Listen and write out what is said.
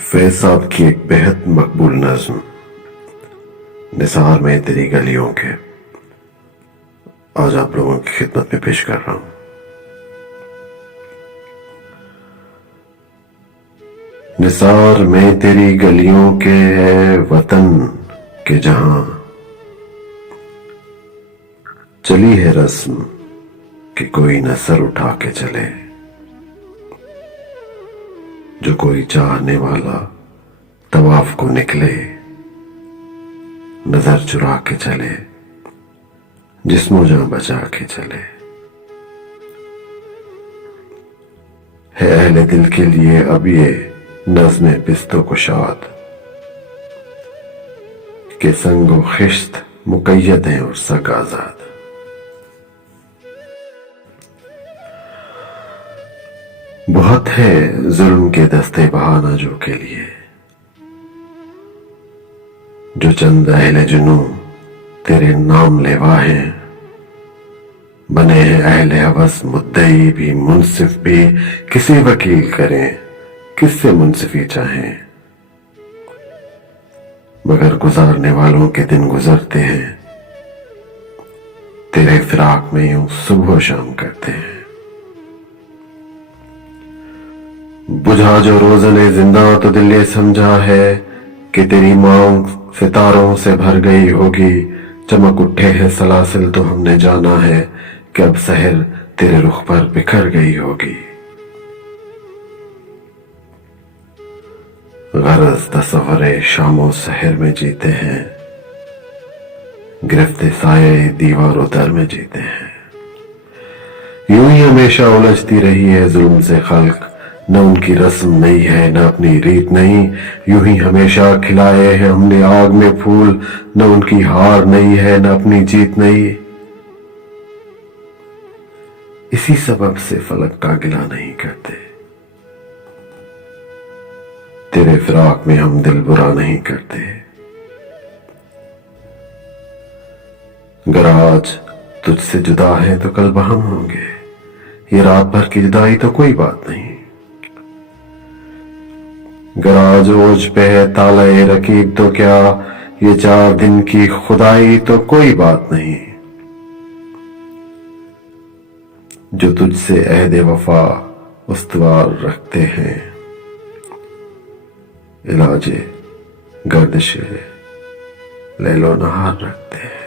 فیض صاحب کی ایک بہت مقبول نظم نثار میں تیری گلیوں کے آج آپ لوگوں کی خدمت میں پیش کر رہا ہوں۔ نثار میں تیری گلیوں کے ہے وطن کے جہاں چلی ہے رسم کہ کوئی نہ سر اٹھا کے چلے، جو کوئی چاہنے والا طواف کو نکلے نظر چرا کے چلے، جسم و جاں بچا کے چلے۔ ہے اہل دل کے لیے اب یہ نظم پست و کشاد کہ سنگ و خشت مقید ہیں اور سگ آزاد۔ بہت ہے ظلم کے دستے بہانہ جو کے لیے، جو چند اہل جنوں تیرے نام لیوا ہیں، بنے ہیں اہل ہوس مدعی بھی منصف بھی، کسی وکیل کریں کس سے منصفی چاہیں، مگر گزارنے والوں کے دن گزرتے ہیں، تیرے فراق میں یوں صبح و شام کرتے ہیں۔ بجھا جو روزن زندہ تو دل یہ سمجھا ہے کہ تیری مانگ ستاروں سے بھر گئی ہوگی، چمک اٹھے ہیں سلاسل تو ہم نے جانا ہے کہ اب سحر تیرے رخ پر بکھر گئی ہوگی۔ غرض تصور شام و سحر میں جیتے ہیں، گرفت سایہ دیوار و در میں جیتے ہیں۔ یوں ہی ہمیشہ الجھتی رہی ہے ظلم سے خلق، نہ ان کی رسم نہیں ہے نہ اپنی ریت نہیں، یوں ہی ہمیشہ کھلائے ہیں ہم نے آگ میں پھول، نہ ان کی ہار نہیں ہے نہ اپنی جیت نہیں۔ اسی سبب سے فلک کا گلہ نہیں کرتے، تیرے فراق میں ہم دل برا نہیں کرتے۔ گر آج تجھ سے جدا ہے تو کل بہم ہوں گے، یہ رات بھر کی جدائی تو کوئی بات نہیں۔ گر آج اوج پہ ہے تالہ رقیب تو کیا، یہ 4 دن کی خدائی تو کوئی بات نہیں۔ جو تجھ سے عہد وفا استوار رکھتے ہیں، علاج گردش لیل و نہار رکھتے ہیں۔